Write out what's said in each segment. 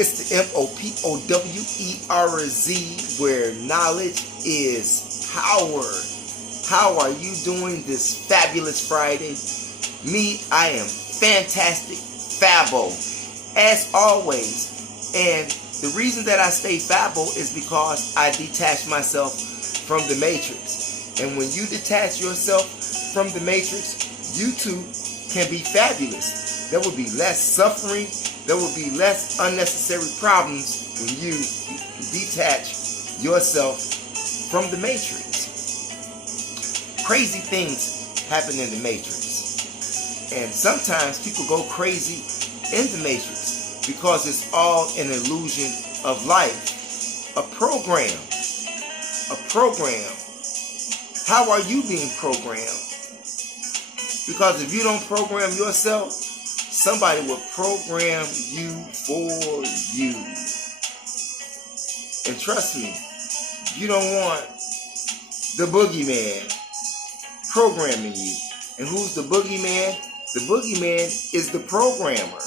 It's the MOPOWERZ, where knowledge is power. How are you doing this fabulous Friday? Me, I am fantastic, fabo, as always. And the reason that I stay fabo is because I detach myself from the matrix. And when you detach yourself from the matrix, you too can be fabulous. There will be less suffering. There will be less unnecessary problems when you detach yourself from the matrix. Crazy things happen in the matrix. And sometimes people go crazy in the matrix because it's all an illusion of life. A program. A program. How are you being programmed? Because if you don't program yourself, somebody will program you for you. And trust me, you don't want the boogeyman programming you. And who's the boogeyman? The boogeyman is the programmer.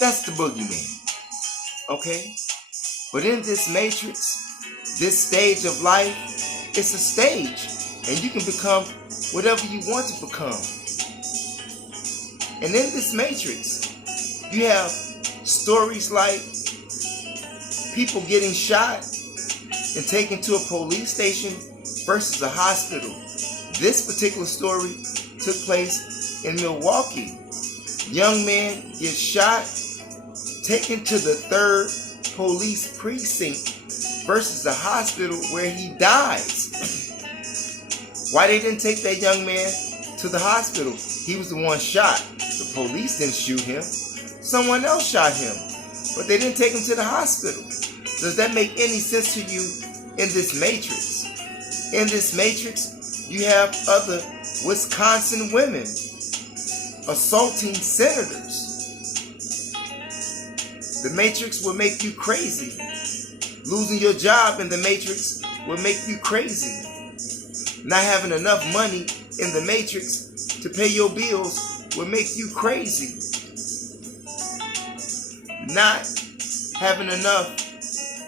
That's the boogeyman. Okay? But in this matrix, this stage of life, it's a stage. And you can become whatever you want to become. And in this matrix, you have stories like people getting shot and taken to a police station versus a hospital. This particular story took place in Milwaukee. Young man gets shot, taken to the 3rd police precinct versus a hospital where he dies. Why they didn't take that young man to the hospital? He was the one shot. The police didn't shoot him. Someone else shot him. But they didn't take him to the hospital. Does that make any sense to you in this matrix? In this matrix, you have other Wisconsin women assaulting senators. The matrix will make you crazy. Losing your job in the matrix will make you crazy. Not having enough money in the matrix to pay your bills will make you crazy. Not having enough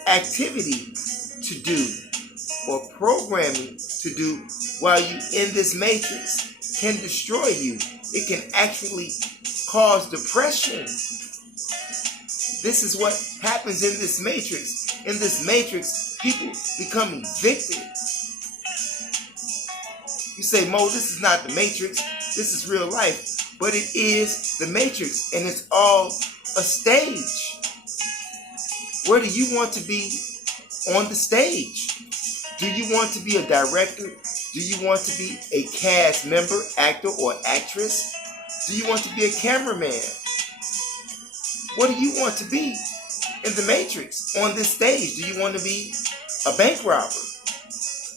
activity to do or programming to do while you in this matrix can destroy you. It can actually cause depression. This is what happens in this matrix. In this matrix, people become evicted. You say, Mo, this is not the matrix. This is real life. But it is the matrix, and it's all a stage. Where do you want to be on the stage? Do you want to be a director? Do you want to be a cast member, actor, or actress? Do you want to be a cameraman? What do you want to be in the matrix on this stage? Do you want to be a bank robber?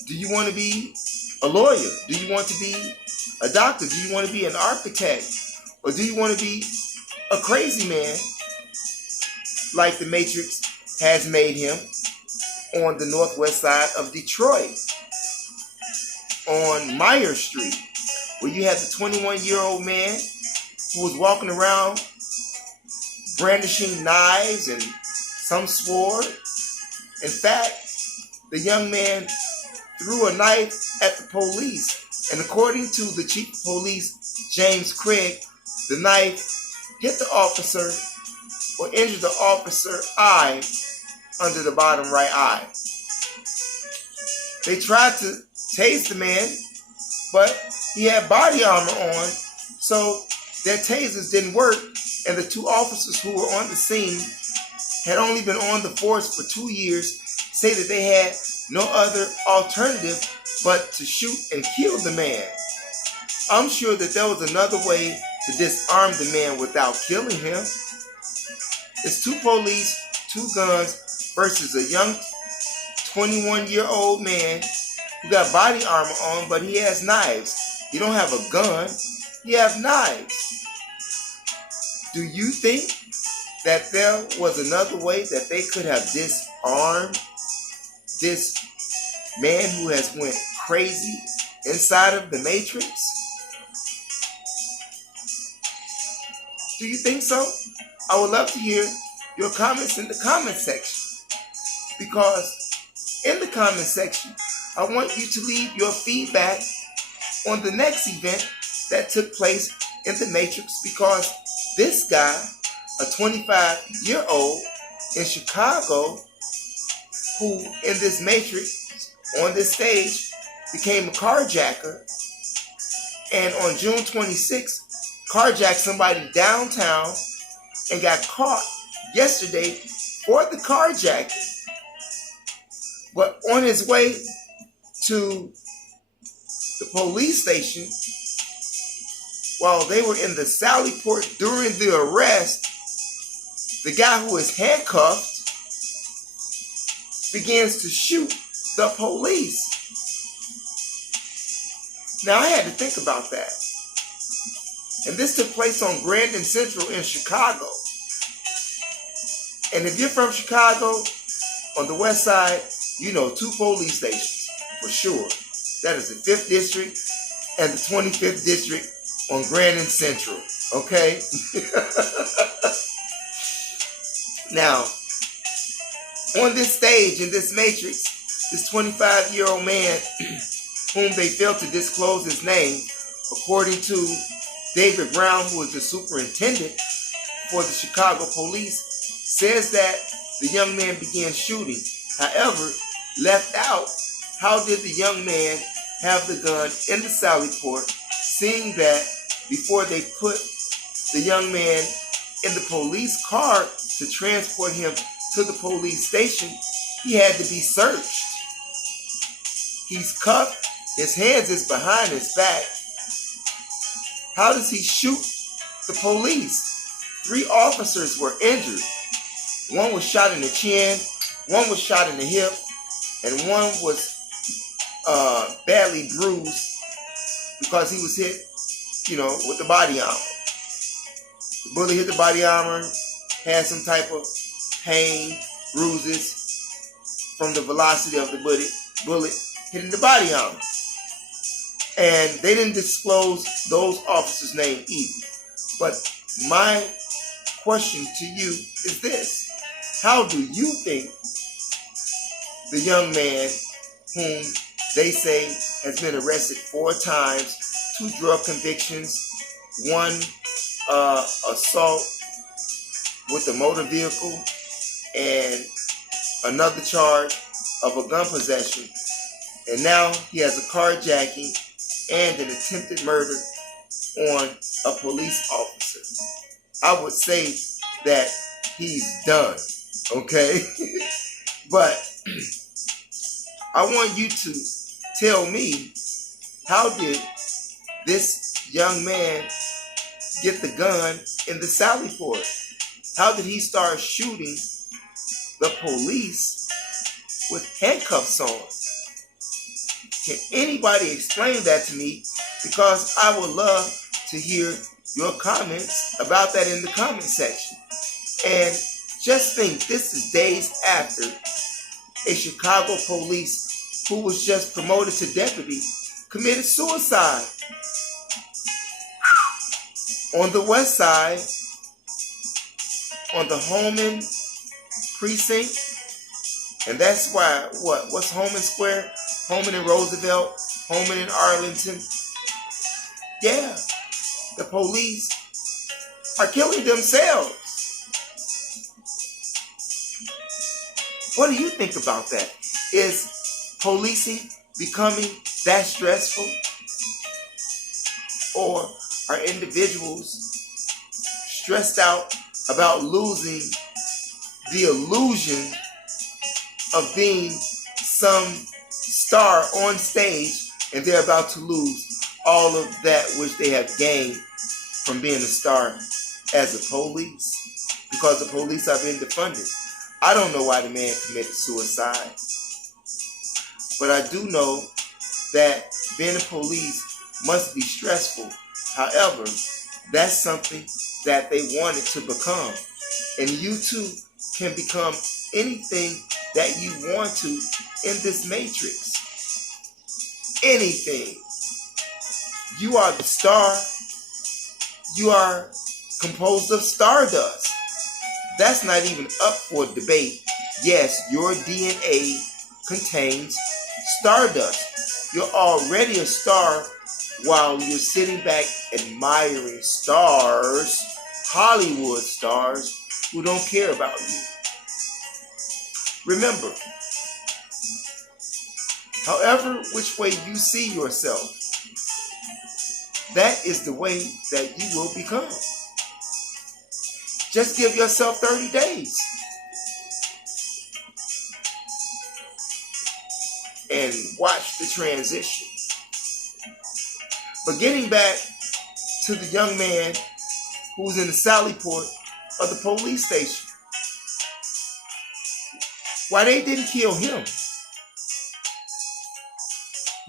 Do you want to be a lawyer? Do you want to be a doctor? Do you want to be an architect? Or do you want to be a crazy man like the Matrix has made him on the northwest side of Detroit, on Meyer Street, where you had the 21-year-old man who was walking around brandishing knives and some sword. In fact, the young man threw a knife at the police. And according to the chief of police, James Craig, the knife hit the officer or injured the officer's eye under the bottom right eye. They tried to tase the man, but he had body armor on, so their tasers didn't work, and the 2 officers who were on the scene had only been on the force for 2 years, say that they had no other alternative but to shoot and kill the man. I'm sure that there was another way to disarm the man without killing him. It's 2 police, 2 guns versus a young 21-year-old man who got body armor on, but he has knives. He don't have a gun, he has knives. Do you think that there was another way that they could have disarmed this man who has went crazy inside of the Matrix? Do you think so? I would love to hear your comments in the comment section. Because in the comment section, I want you to leave your feedback on the next event that took place in the Matrix, because this guy, a 25-year-old in Chicago, who in this Matrix, on this stage, became a carjacker, and on June 26th, carjacked somebody downtown and got caught yesterday for the carjacking. But on his way to the police station, while they were in the Sallyport during the arrest, the guy who is handcuffed begins to shoot the police. Now, I had to think about that. And this took place on Grandin Central in Chicago. And if you're from Chicago, on the west side, you know 2 police stations for sure. That is the 5th District and the 25th District on Grandin Central. Okay? Now, on this stage, in this Matrix, this 25-year-old man, whom they failed to disclose his name, according to David Brown, who is the superintendent for the Chicago police, says that the young man began shooting. However, left out, how did the young man have the gun in the Sallyport, seeing that before they put the young man in the police car to transport him to the police station, he had to be searched. He's cuffed, his hands is behind his back. How does he shoot the police? 3 officers were injured. One was shot in the chin, one was shot in the hip, and one was badly bruised because he was hit, with the body armor. The bullet hit the body armor, had some type of pain, bruises from the velocity of the bullet hitting the body armor. And they didn't disclose those officers' name either. But my question to you is this: how do you think the young man, whom they say has been arrested 4 times, 2 drug convictions, 1 assault with a motor vehicle, and another charge of a gun possession, and now he has a carjacking and an attempted murder on a police officer? I would say that he's done, okay? But I want you to tell me, how did this young man get the gun in the Sallyport? How did he start shooting the police with handcuffs on? Can anybody explain that to me? Because I would love to hear your comments about that in the comment section. And just think, this is days after a Chicago police who was just promoted to deputy committed suicide. On the west side, on the Holman precinct, and that's why, what's Holman Square? Holman and Roosevelt, Holman and Arlington. Yeah, the police are killing themselves. What do you think about that? Is policing becoming that stressful? Or are individuals stressed out about losing the illusion of being some star on stage, and they're about to lose all of that which they have gained from being a star as a police, because the police are being defunded? I don't know why the man committed suicide, but I do know that being a police must be stressful. However, that's something that they wanted to become. And you too can become anything that you want to in this matrix. Anything. You are the star. You are composed of stardust. That's not even up for debate. Yes, your DNA contains stardust. You're already a star while you're sitting back admiring stars, Hollywood stars, who don't care about you. Remember, however which way you see yourself, that is the way that you will become. Just give yourself 30 days. And watch the transition. But getting back to the young man who was in the sally port of the police station. Why they didn't kill him?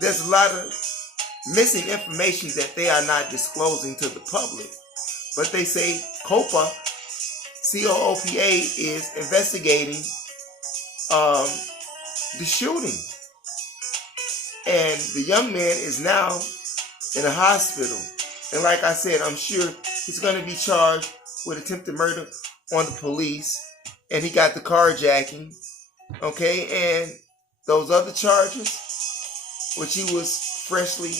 There's a lot of missing information that they are not disclosing to the public. But they say COPA, C-O-O-P-A, is investigating the shooting. And the young man is now in a hospital. And like I said, I'm sure he's going to be charged with attempted murder on the police. And he got the carjacking. Okay, and those other charges, which he was freshly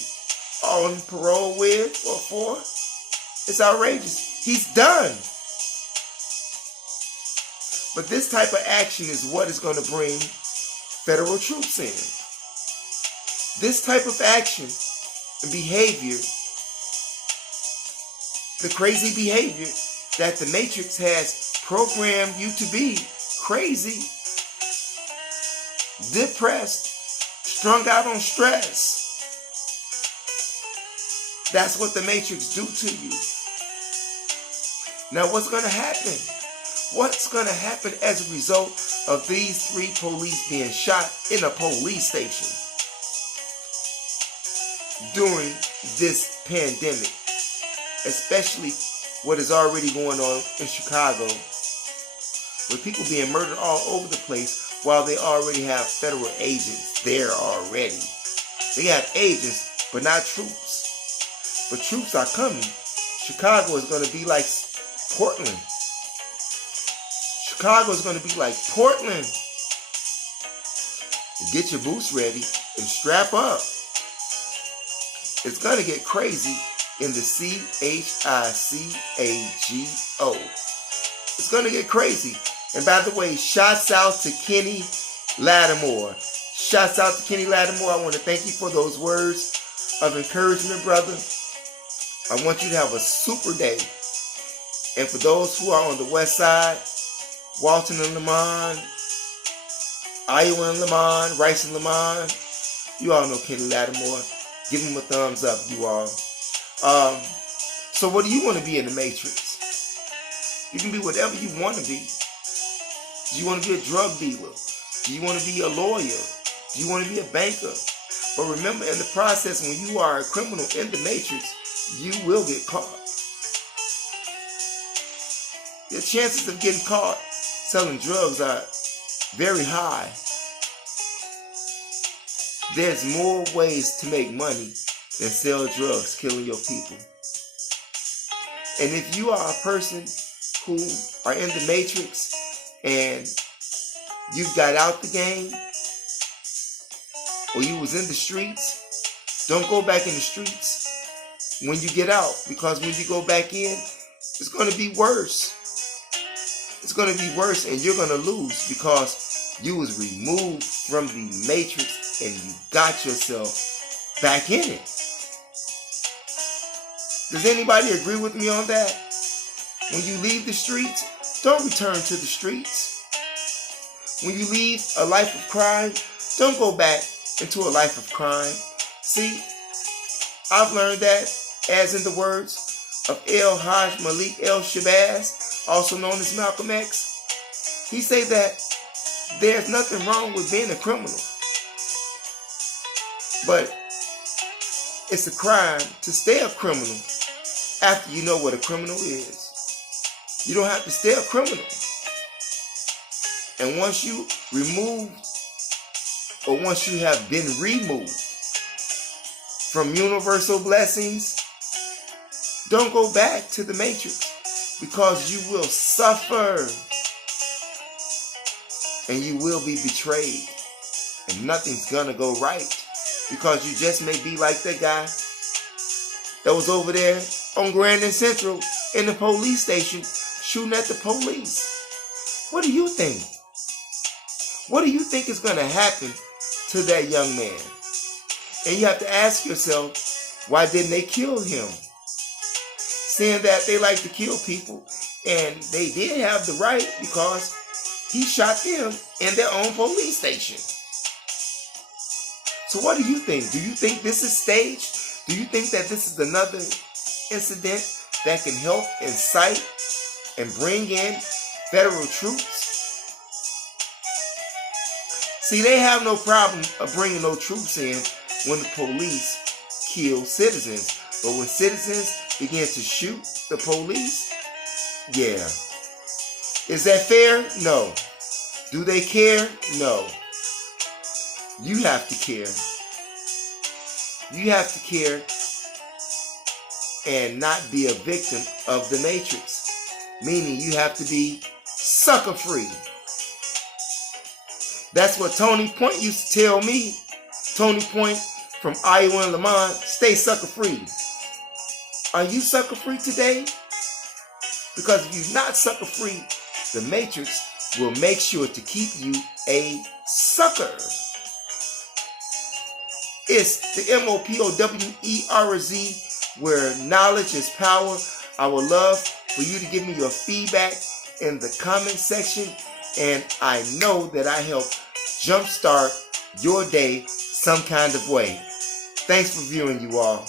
on parole with or for, it's outrageous. He's done. But this type of action is what is going to bring federal troops in. This type of action and behavior, the crazy behavior that the Matrix has programmed you to be crazy, depressed, strung out on stress. That's what the Matrix do to you. Now what's going to happen? What's going to happen as a result of these 3 police being shot in a police station during this pandemic? Especially what is already going on in Chicago, with people being murdered all over the place while they already have federal agents there already. They have agents, but not troops. But troops are coming. Chicago is going to be like Portland. Chicago is going to be like Portland. Get your boots ready and strap up. It's going to get crazy in the CHICAGO. It's going to get crazy. And by the way, shouts out to Kenny Lattimore. Shouts out to Kenny Lattimore. I want to thank you for those words of encouragement, brother. I want you to have a super day. And for those who are on the west side, Walton and Lamont, Iowa and Lamont, Rice and Lamont, you all know Kenny Lattimore. Give him a thumbs up, you all. So what do you want to be in the Matrix? You can be whatever you want to be. Do you want to be a drug dealer? Do you want to be a lawyer? Do you want to be a banker? But remember, in the process, when you are a criminal in the Matrix, you will get caught. Your chances of getting caught selling drugs are very high. There's more ways to make money than sell drugs, killing your people. And if you are a person who are in the Matrix and you got out the game, or you was in the streets, don't go back in the streets when you get out, because when you go back in, it's going to be worse. It's going to be worse, and you're going to lose because you was removed from the Matrix and you got yourself back in it. Does anybody agree with me on that? When you leave the streets, don't return to the streets. When you leave a life of crime, don't go back into a life of crime. See, I've learned that, as in the words of El Haj Malik El Shabazz, also known as Malcolm X, he said that there's nothing wrong with being a criminal, but it's a crime to stay a criminal after you know what a criminal is. You don't have to stay a criminal. And once you once you have been removed from universal blessings, don't go back to the Matrix. because you will suffer and you will be betrayed, and nothing's gonna go right, because you just may be like that guy that was over there on Grand and Central in the police station shooting at the police. What do you think? What do you think is going to happen to that young man? And you have to ask yourself, why didn't they kill him? Seeing that they like to kill people, and they did have the right because he shot them in their own police station. So what do you think? Do you think this is staged? Do you think that this is another incident that can help incite and bring in federal troops? See, they have no problem of bringing no troops in when the police kill citizens. But when citizens begin to shoot the police, yeah. Is that fair? No. Do they care? No. You have to care. You have to care and not be a victim of the matrix. Meaning you have to be sucker free. That's what Tony Point used to tell me. Tony Point from Iowa and Lamont, stay sucker free. Are you sucker free today? Because if you're not sucker free, the matrix will make sure to keep you a sucker. It's the MOPOWERZ, where knowledge is power. I would love for you to give me your feedback in the comment section, and I know that I help jumpstart your day some kind of way. Thanks for viewing, you all.